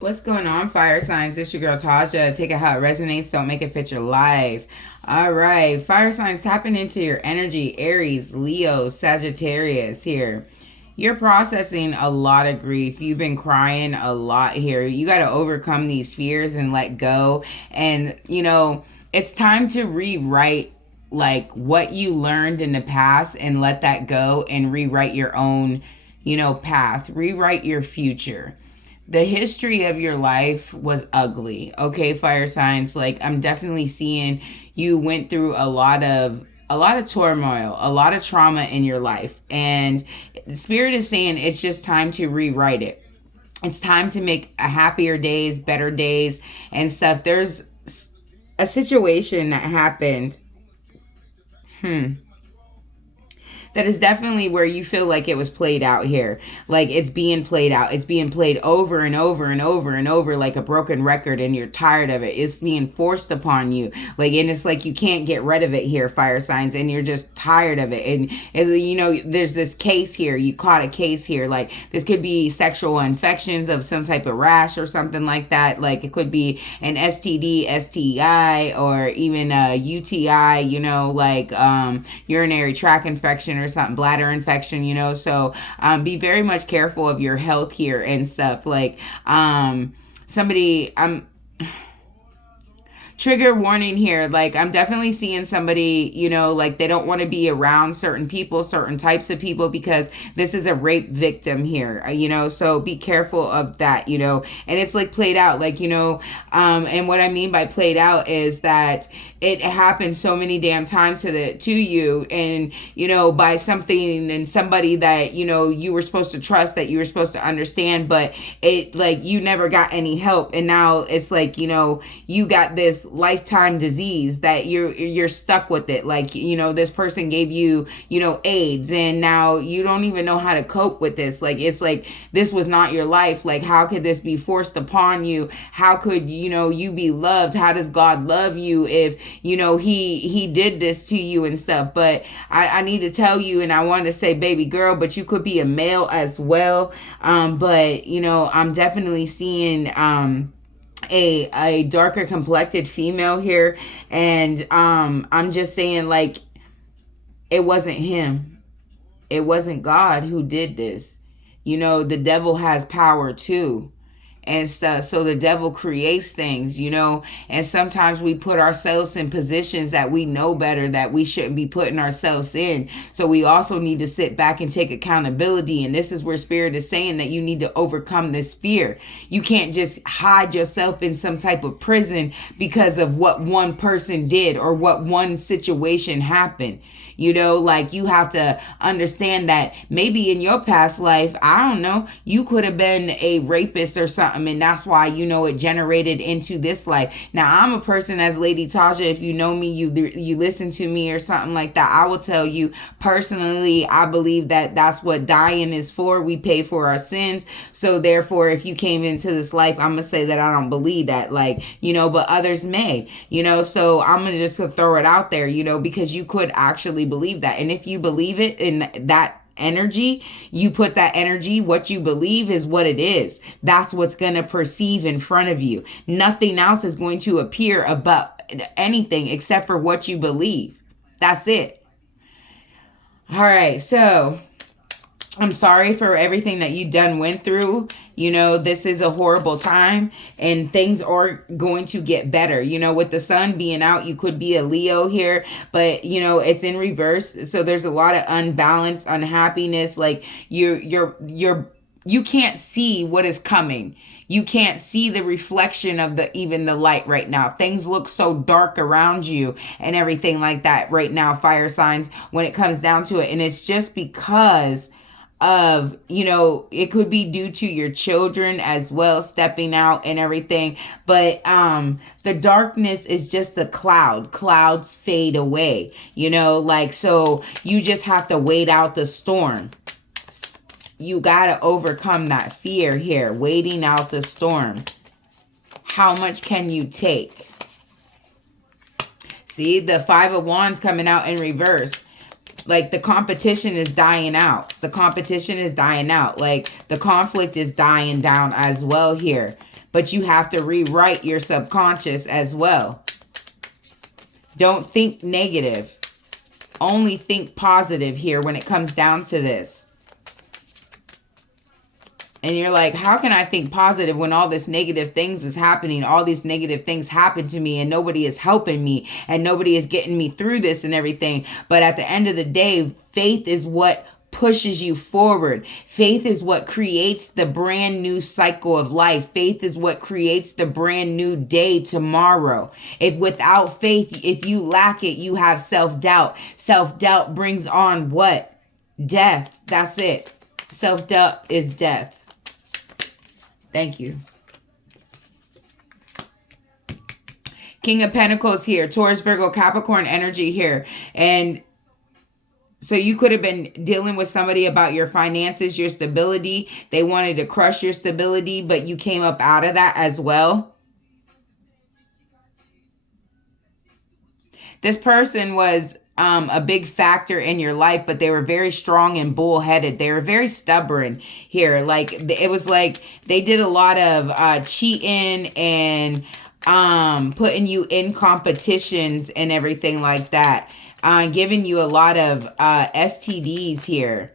What's going on, fire signs? This your girl Tasha. Take it how it resonates. Don't make it fit your life. All right, fire signs, tapping into your energy. Aries, Leo, Sagittarius here. You're processing a lot of grief. You've been crying a lot here. You got to overcome these fears and let go. And, it's time to rewrite like what you learned in the past and let that go and rewrite your own, path. Rewrite your future. The history of your life was ugly. Okay, fire signs, like I'm definitely seeing you went through a lot of turmoil, a lot of trauma in your life, and the spirit is saying it's just time to rewrite it. It's time to make a happier days, better days and stuff. There's a situation that happened that is definitely where you feel like it was played out here. Like it's being played out. It's being played over and over and over and over like a broken record, and you're tired of it. It's being forced upon you. Like, and it's like you can't get rid of it here, fire signs, and you're just tired of it. And as there's this case here. You caught a case here. Like this could be sexual infections of some type of rash or something like that. Like it could be an STD, STI, or even a UTI, urinary tract infection or something, bladder infection, so be very much careful of your health here and stuff. Like somebody, trigger warning here. Like I'm definitely seeing somebody, like they don't want to be around certain people, certain types of people, because this is a rape victim here, so be careful of that, and it's like played out, like, and what I mean by played out is that it happened so many damn times to you, and by something and somebody that you were supposed to trust, that you were supposed to understand, but it, like, you never got any help, and now it's like you got this lifetime disease that you're stuck with it. Like this person gave you AIDS, and now you don't even know how to cope with this. Like it's like this was not your life. Like how could this be forced upon you? How could you be loved? How does God love you if he did this to you and stuff? But I need to tell you, and I want to say baby girl, but you could be a male as well. But I'm definitely seeing a darker complected female here, and I'm just saying, like, it wasn't him, it wasn't God who did this. The devil has power too and stuff. So the devil creates things, and sometimes we put ourselves in positions that we know better that we shouldn't be putting ourselves in. So we also need to sit back and take accountability. And this is where spirit is saying that you need to overcome this fear. You can't just hide yourself in some type of prison because of what one person did or what one situation happened. Like you have to understand that maybe in your past life, I don't know, you could have been a rapist or something, and that's why it generated into this life. Now I'm a person, as Lady Tasha, if you know me, you listen to me or something like that, I will tell you personally, I believe that that's what dying is for. We pay for our sins. So therefore, if you came into this life, I'm gonna say that I don't believe that, like, but others may, so I'm gonna just throw it out there, because you could actually believe that. And if you believe it in that energy, you put that energy, what you believe is what it is. That's what's going to perceive in front of you. Nothing else is going to appear about anything except for what you believe. That's it. All right, so I'm sorry for everything that you done went through. This is a horrible time, and things are going to get better. With the sun being out, you could be a Leo here, but it's in reverse. So there's a lot of unbalance, unhappiness. Like you can't see what is coming. You can't see the reflection of even the light right now. Things look so dark around you and everything like that right now, fire signs, when it comes down to it. And it's just because of it could be due to your children as well stepping out and everything, but the darkness is just a clouds fade away, like, so you just have to wait out the storm. You got to overcome that fear here, waiting out the storm. How much can you take? See, the Five of Wands coming out in reverse. Like the competition is dying out. The competition is dying out. Like the conflict is dying down as well here. But you have to rewrite your subconscious as well. Don't think negative. Only think positive here when it comes down to this. And you're like, how can I think positive when all this negative things is happening? All these negative things happen to me and nobody is helping me and nobody is getting me through this and everything. But at the end of the day, faith is what pushes you forward. Faith is what creates the brand new cycle of life. Faith is what creates the brand new day tomorrow. If without faith, if you lack it, you have self-doubt. Self-doubt brings on what? Death. That's it. Self-doubt is death. Thank you. King of Pentacles here. Taurus, Virgo, Capricorn energy here. And so you could have been dealing with somebody about your finances, your stability. They wanted to crush your stability, but you came up out of that as well. This person was a big factor in your life, but they were very strong and bullheaded. They were very stubborn here. Like, it was like they did a lot of cheating and putting you in competitions and everything like that. Giving you a lot of STDs here.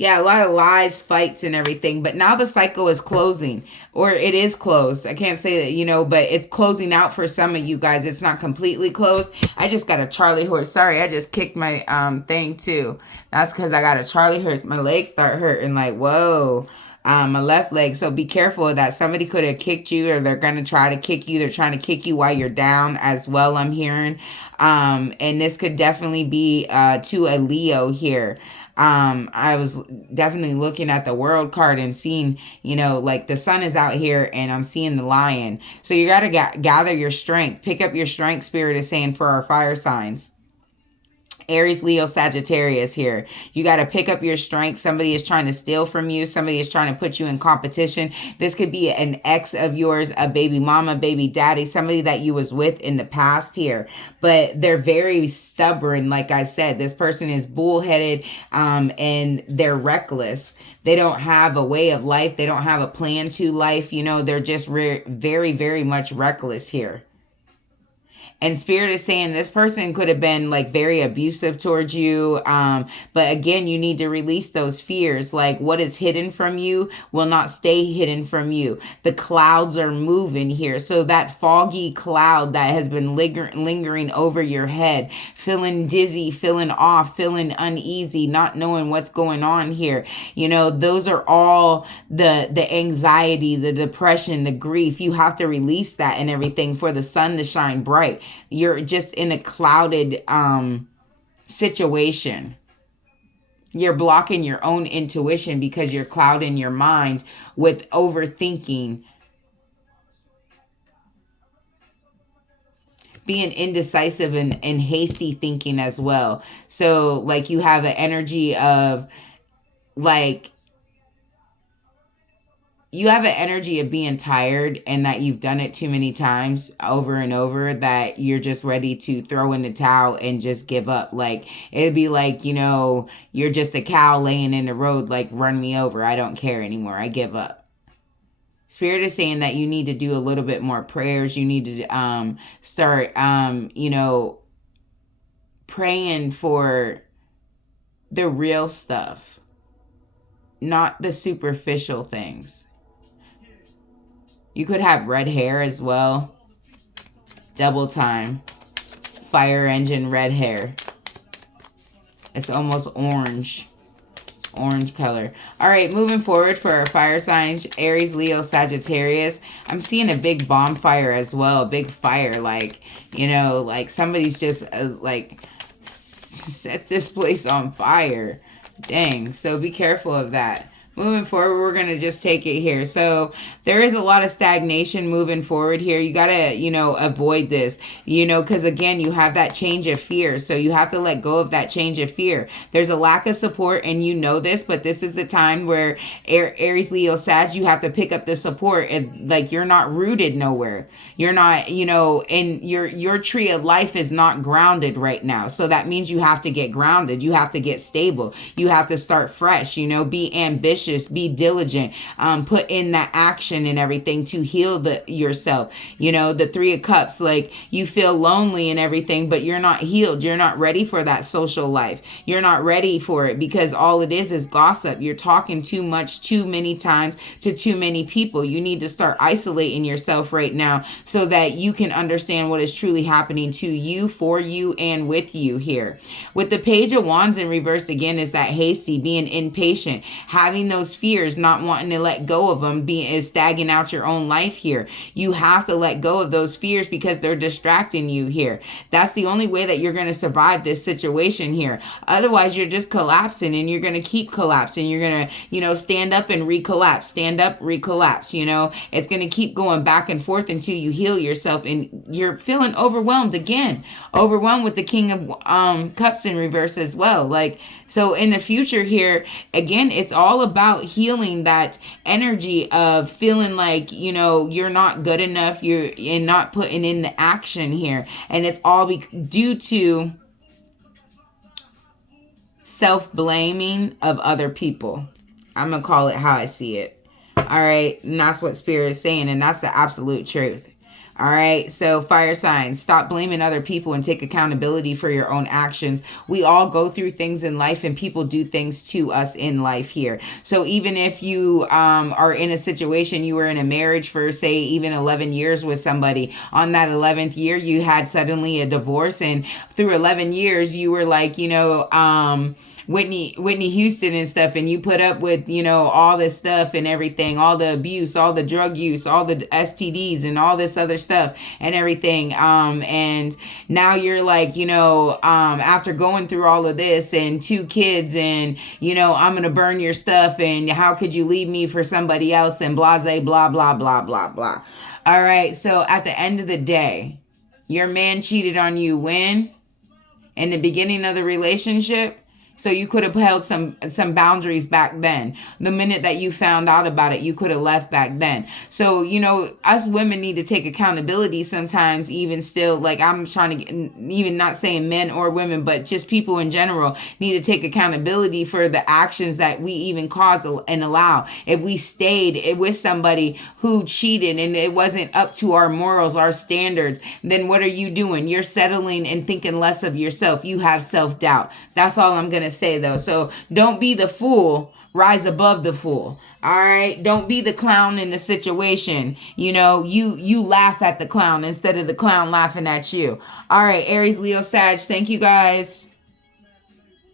Yeah, a lot of lies, fights, and everything. But now the cycle is closing. Or it is closed. I can't say that, you know, but it's closing out for some of you guys. It's not completely closed. I just got a Charlie horse. Sorry, I just kicked my thing too. That's because I got a Charlie horse. My legs start hurting like, whoa. My left leg. So be careful of that. Somebody could have kicked you, or they're going to try to kick you. They're trying to kick you while you're down as well, I'm hearing. And this could definitely be to a Leo here. I was definitely looking at the world card and seeing, you know, like the sun is out here and I'm seeing the lion. So you got to gather your strength. Pick up your strength, Spirit is saying, for our fire signs. Aries, Leo, Sagittarius here. You got to pick up your strength. Somebody is trying to steal from you. Somebody is trying to put you in competition. This could be an ex of yours, a baby mama, baby daddy, somebody that you was with in the past here. But they're very stubborn. Like I said, this person is bullheaded and they're reckless. They don't have a way of life. They don't have a plan to life. You know, they're just very, very much reckless here. And Spirit is saying this person could have been like very abusive towards you. But again, you need to release those fears. Like, what is hidden from you will not stay hidden from you. The clouds are moving here. So that foggy cloud that has been lingering over your head, feeling dizzy, feeling off, feeling uneasy, not knowing what's going on here. You know, those are all the anxiety, the depression, the grief. You have to release that and everything for the sun to shine bright. You're just in a clouded situation. You're blocking your own intuition because you're clouding your mind with overthinking, being indecisive and hasty thinking as well. So like you have an energy of like, you have an energy of being tired and that you've done it too many times over and over that you're just ready to throw in the towel and just give up. Like, it'd be like, you know, you're just a cow laying in the road, like, run me over. I don't care anymore. I give up. Spirit is saying that you need to do a little bit more prayers. You need to start, you know, praying for the real stuff, not the superficial things. You could have red hair as well. Double time. Fire engine red hair. It's almost orange. It's orange color. All right, moving forward for our fire signs. Aries, Leo, Sagittarius. I'm seeing a big bonfire as well. A big fire. Like, you know, like somebody's just like set this place on fire. Dang. So be careful of that. Moving forward, we're going to just take it here. So there is a lot of stagnation moving forward here. You got to, you know, avoid this, you know, because again, you have that change of fear. So you have to let go of that change of fear. There's a lack of support and you know this, but this is the time where Aries, Leo, Sag, you have to pick up the support. And like, you're not rooted nowhere. You're not, you know, and your tree of life is not grounded right now. So that means you have to get grounded. You have to get stable. You have to start fresh, you know, be ambitious. ambitious, be diligent, put in that action and everything to heal yourself. You know, the Three of Cups, like you feel lonely and everything, but you're not healed. You're not ready for that social life. You're not ready for it because all it is gossip. You're talking too much, too many times to too many people. You need to start isolating yourself right now so that you can understand what is truly happening to you, for you, and with you here. With the Page of Wands in reverse again is that hasty, being impatient, having those fears, not wanting to let go of them, is stagging out your own life here. You have to let go of those fears because they're distracting you here. That's the only way that you're going to survive this situation here. Otherwise, you're just collapsing and you're going to keep collapsing. You're going to, stand up and recollapse, stand up, recollapse. It's going to keep going back and forth until you heal yourself and you're feeling overwhelmed again. Overwhelmed with the King of Cups in reverse as well. Like, so in the future here, again, it's all about healing that energy of feeling like, you're not good enough, you're not putting in the action here. And it's all due to self-blaming of other people. I'm going to call it how I see it. All right. And that's what Spirit is saying. And that's the absolute truth. All right. So fire signs, stop blaming other people and take accountability for your own actions. We all go through things in life and people do things to us in life here. So even if you are in a situation, you were in a marriage for say even 11 years with somebody, on that 11th year, you had suddenly a divorce, and through 11 years, you were like, Whitney Houston and stuff, and you put up with, all this stuff and everything, all the abuse, all the drug use, all the STDs and all this other stuff and everything. And now you're like, after going through all of this and 2 kids and, I'm going to burn your stuff and how could you leave me for somebody else and blase, blah, blah, blah, blah, blah. All right. So at the end of the day, your man cheated on you when? In the beginning of the relationship. So you could have held some boundaries back then. The minute that you found out about it, you could have left back then. So, us women need to take accountability sometimes, even still, like I'm trying to, even not saying men or women, but just people in general need to take accountability for the actions that we even cause and allow. If we stayed with somebody who cheated and it wasn't up to our morals, our standards, then what are you doing? You're settling and thinking less of yourself. You have self-doubt. That's all I'm going to say though. So don't be the fool, rise above the fool. All right. Don't be the clown in the situation. You laugh at the clown instead of the clown laughing at you. All right. Aries, Leo, Sag. Thank you guys.